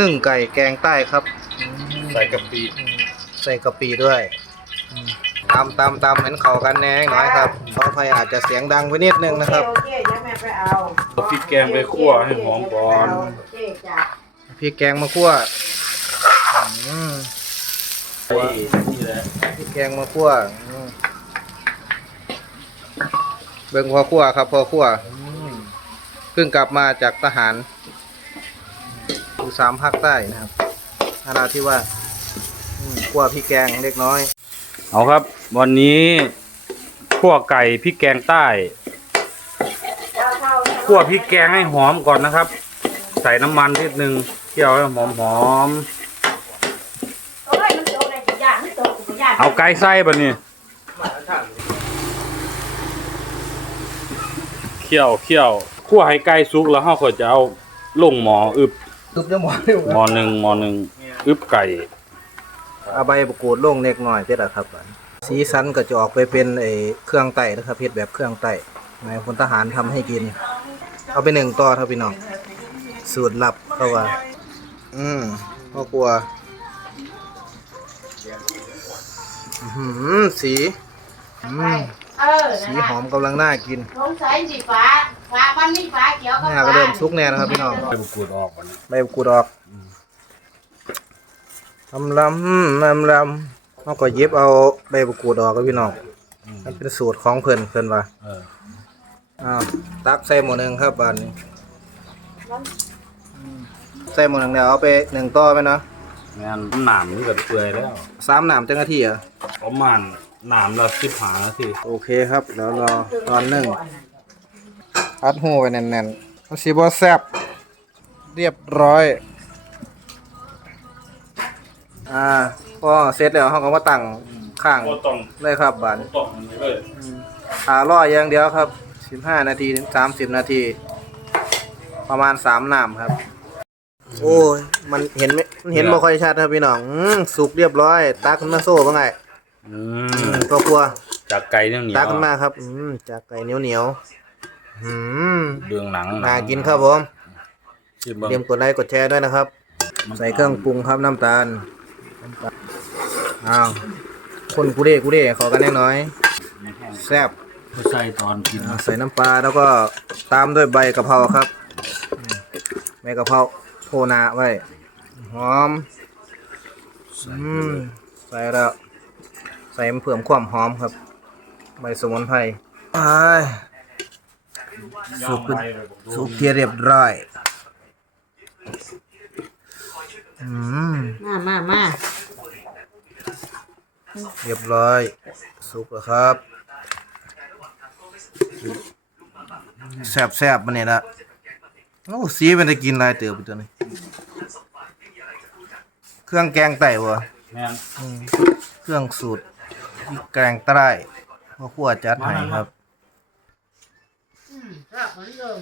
นึ่งไก่แกงใต้ครับ ใส่กะปิใส่กะปิด้วย ตามตามตามเหมือนเขากันแน่หน่อยครับขออภัยอาจจะเสียงดังไปนิดนึงนะครับโอเคเดี๋ยวแม่ไปเอาเอาพริกแกงไปคั่วให้หอมก่อนโอเคจ้ะพริกแกงมาคั่วอืมใส่นี่แหละพริกแกงมาคั่วอืมเบิ่งพอคั่วครับพอคั่วอืมเพิ่งกลับมาจากทหาร อยู่สามภาคใต้นะครับขณะที่ว่าอืมคั่วพริกแกงเล็กน้อย เอาครับ วันนี้คั่วไก่พริกแกงใต้คั่วพริกแกงให้หอมก่อนนะครับ ใส่น้ำมันนิดนึงเคี่ยวให้หอมหอมโอ้ยมันโตได้กี่อย่างมันโตกี่อย่างๆเอาไก่ไส้บะนี่เคี่ยวเคี่ยวคั่วให้ไก่สุกแล้วเฮาก็จะเอาลงหม้ออึบ ตึบจะหมอหม้อหนึ่งหม้อหนึ่งอึบไก่เอาใบมะกรูดลงเล็กน้อยเด็ดอะครับสีสันก็จะออกไปเป็นไอ้เครื่องไต่นะครับเฮ็ดแบบเครื่องไต่นายพลทหารทำให้กิน เอาไปหนึ่งต่อครับพี่น้องสูตรลับเข้าว่า อืมพ่อกลัวอื้อหือสี อืมเออสีหอมกำลังน่ากินสงสัยสีฟ้าฟ้ามันนี่ฟ้าเขียวก็หน้าก็เริ่มสุกแน่นะครับพี่น้องใบมะกรูดออกก่อนใบมะกรูดออกลำลำลำลำเขาก็เย็บเอาใบมะกรูดออกครับพี่น้องมันเป็นสูตรของเพิ่นเพิ่นว่าเอออ้าวตักใส่หม้อหนึ่งครับบานนี้ใส่หม้อหนึ่งแล้วเอาไปหนึ่งต่อไหมเนาะงานหนามนี่ก็เปื่อยแล้วสามหนามจังนาทีเหรอะประมาณ หนามเราสิบหานาทีโอเคครับแล้วรอตอนหนึ่งอัดหูไปแน่นๆเอาซีบอแซบเรียบร้อย อ่าพอเสร็จแล้วเขาก็มาตั้งข้างโอ้ต้องเลยครับบานตองมันนี้เลยอ่ารออย่างเดียวครับสิบห้านาทีถึงสามสิบนาที ประมาณสามหนามครับ โอ้ย มันเห็นไหมมันเห็นบ่ค่อยชัดครับพี่น้อง สุกเรียบร้อยตักขึ้นมาโซ่บ้างไง อือืมมตัวกลัวจากไก่เหนียวเหนียตักวขึ้นมาครับ อืมจากไก่เหนียวเหนียวๆอืมเดืองหนังน่ากินครับผมชิมเบิ้งเตรียมกดไลค์กดแชร์ด้วยนะครับ ใส่เครื่องปรุงครับน้ำตาลน้ำตาลอ้าวคนกูเด้กูเด้ขอกันแน่น้อยแซ่บไม่ใส่ตอนกินอ่าใส่น้ำปลาแล้วก็ตามด้วยใบกะเพราครับอืมใบกะเพราโพนาไว้หอมอืมใส่แล้ว ใส่มะเผื่อมความหอมครับ ใบสมุนไพรไปสุกเป็นสุกเทียเรียบร้อยอืมมามามาเรียบร้อย สุกแล้วครับแซ่บแซ่บๆมันนี่ละโอ้สีมันจะกินหลายเติบไปตัวนี้ เครื่องแกงไต่วะแม่นอืมเครื่องสูตร แกงใต้พ่อขั้วจัดให้ครับอืมครับเหมือนเดิม